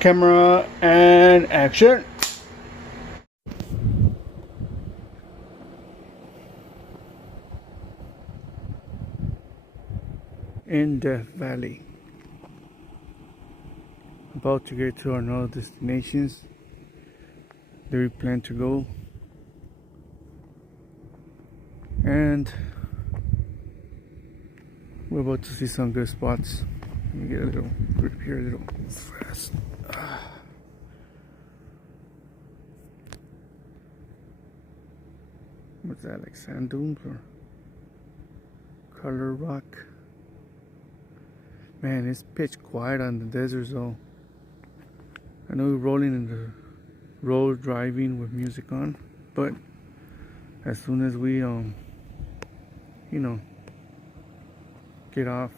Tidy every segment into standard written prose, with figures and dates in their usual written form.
Camera and action. In Death Valley. About to get to our another destinations that we plan to go. And we're about to see some good spots. Let me get a little grip here, a little fast. What's that, like sand dunes or color rock? Man, it's pitch quiet on the desert zone. I know we're rolling in the road driving with music on, but as soon as we get off,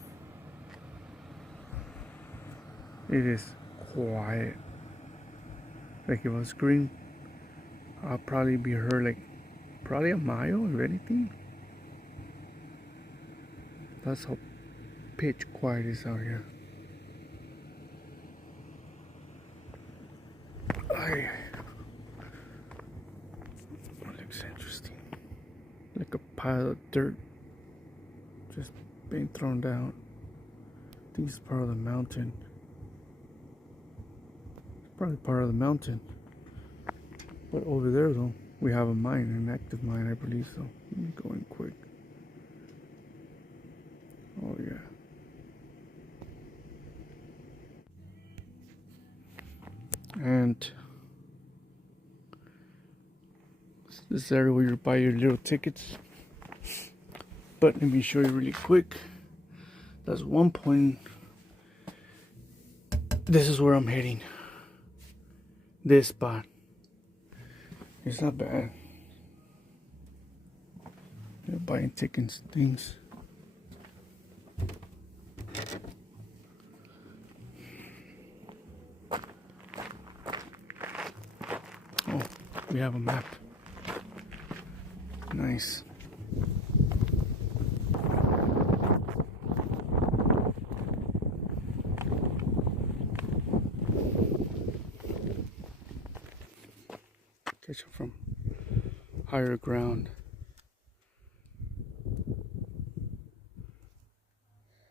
it is quiet. Like if I scream, I'll probably be heard like probably a mile, if anything. That's how pitch quiet is out here. That looks interesting. Like a pile of dirt just being thrown down. I think it's part of the mountain. It's probably part of the mountain. But over there though, we have a mine, an active mine, I believe so. I'm going quick. Oh yeah. And this is area where you buy your little tickets. But let me show you really quick. That's one point. This is where I'm heading. This spot. It's not bad. They're buying tickets, things. Oh, we have a map. Nice. Catch it from higher ground.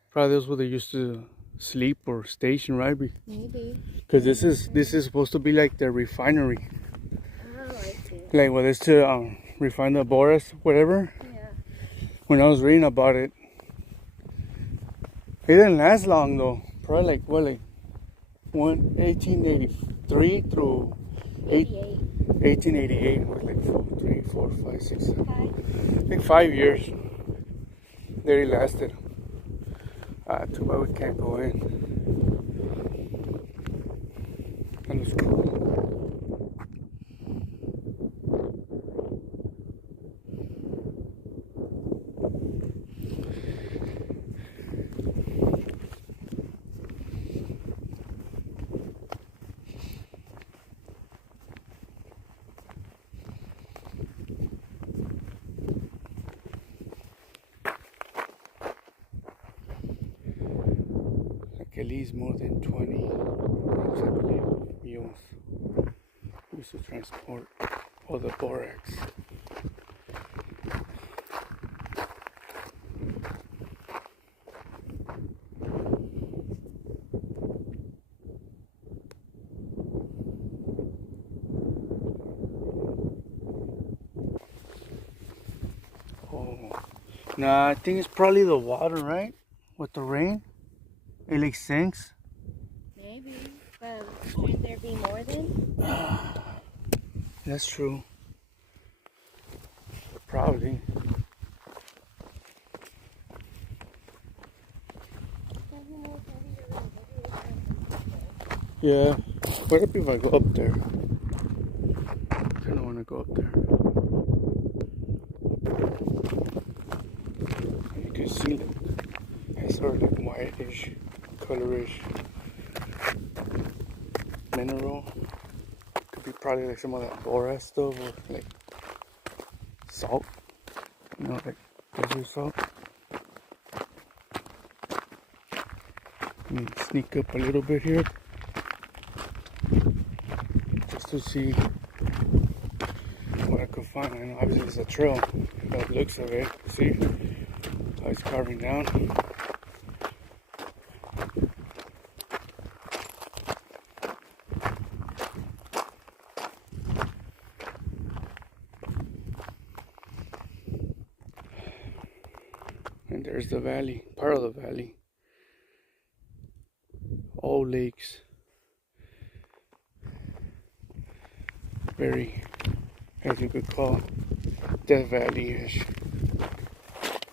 Probably that's where they used to sleep or station, right? Maybe. Because this is supposed to be like the refinery. Oh, I see. Like what is to refine the borax, whatever. Yeah. When I was reading about it, it didn't last long though. Probably like what, like 1883 through 1888 was like 3, 4, 5, 6, 7. I think 5 years. There it lasted. Too bad we can't go in. And it's cool. At least more than 20, I believe, mules used to transport all the borax. Oh, nah, I think it's probably the water, right? With the rain. It like sinks. Maybe, but shouldn't there be more then? That's true. Probably. Yeah. What if I go up there? I kind of want to go up there. You can see it. It's sort of like whitish, colorish mineral. Could be probably like some of that borax stuff or like salt. You know, like desert salt. Let me sneak up a little bit here. to see what I could find. I know obviously it's a trail, by the looks of it. See how it's carving down. And there's the valley, part of the valley. All lakes. Very, as you could call, Death Valley-ish.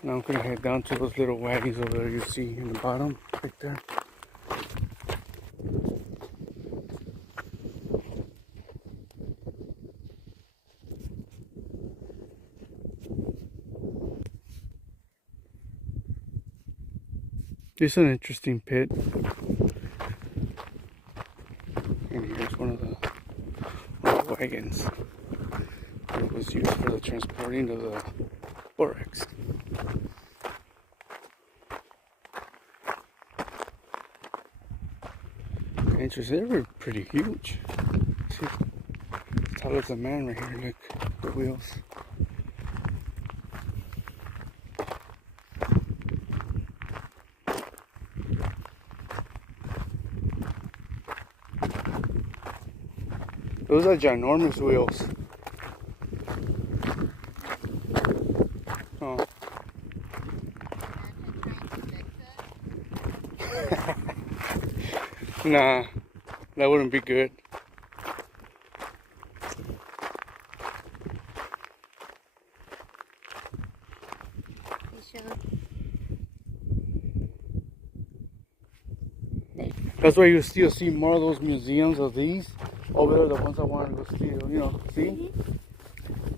Now I'm gonna head down to those little wagons over there you see in the bottom, right there. This is an interesting pit. And here's one of the wagons. It was used for the transporting of the borax. Interesting, they were pretty huge. See, as tall as a man right here, look, the wheels. Those are ginormous wheels. Oh. Nah, that wouldn't be good. That's why you still see more of those museums of these. Over there, the ones I want to go see, you know, see?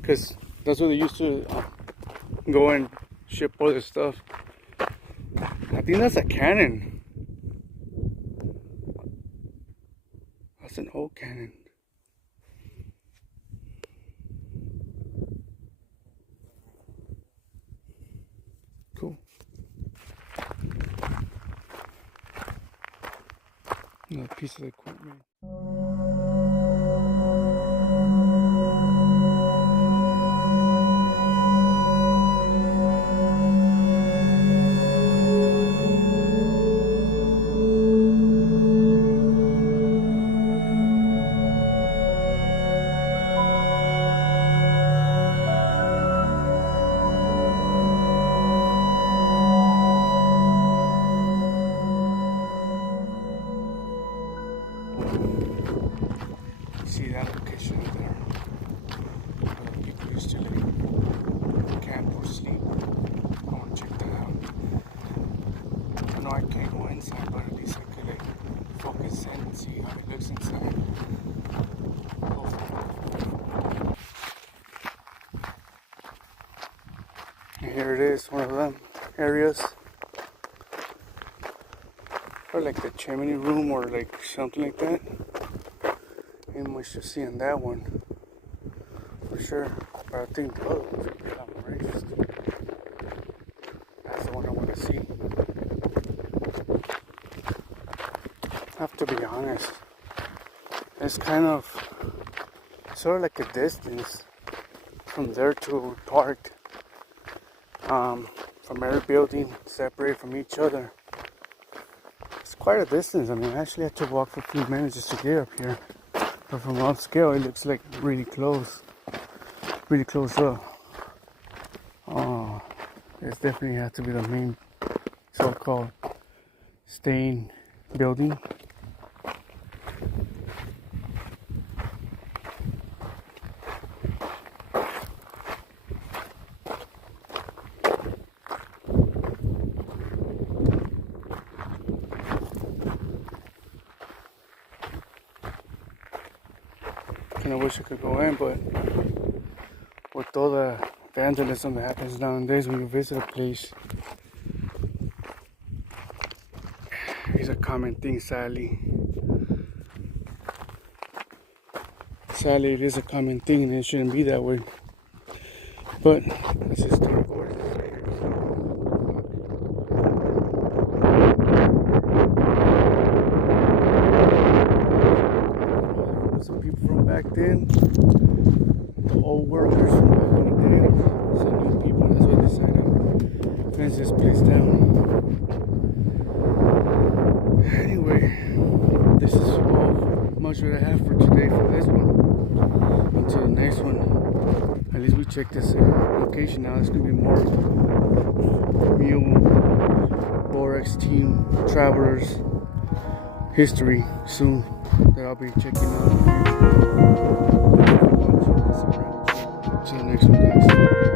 Because that's where they used to go and ship all this stuff. I think that's a cannon. That's an old cannon. Cool. Another piece of equipment. See that location there? Where the people used to live, camp or sleep. I want to check that out. I know I can't go inside, but at least I could like focus in and see how it looks inside. And here it is, one of them areas. Or like the chimney room or like something like that. Ain't much to see in that one, for sure. But I think the other ones would be a lot more interesting. That's the one I want to see. I have to be honest. It's kind of sort of like a distance from there to park. From every building separate from each other. It's quite a distance. I mean, I actually had to walk for a few minutes just to get up here. But from upscale, it looks like really close up. Oh, this definitely has to be the main so-called stain building. I wish I could go in, but with all the vandalism that happens nowadays when you visit a place, it's a common thing, sadly. Sadly, it is a common thing and it shouldn't be that way. But that's just the report. Some people from back in. The old workers from back in the day, some new people, that's why they decided to fence this place down. Anyway, this is all much that I have for today for this one. Until the next one, at least we check this location out. There's gonna be more mule, borax team, travelers history soon that I'll be checking out. See you next one, guys.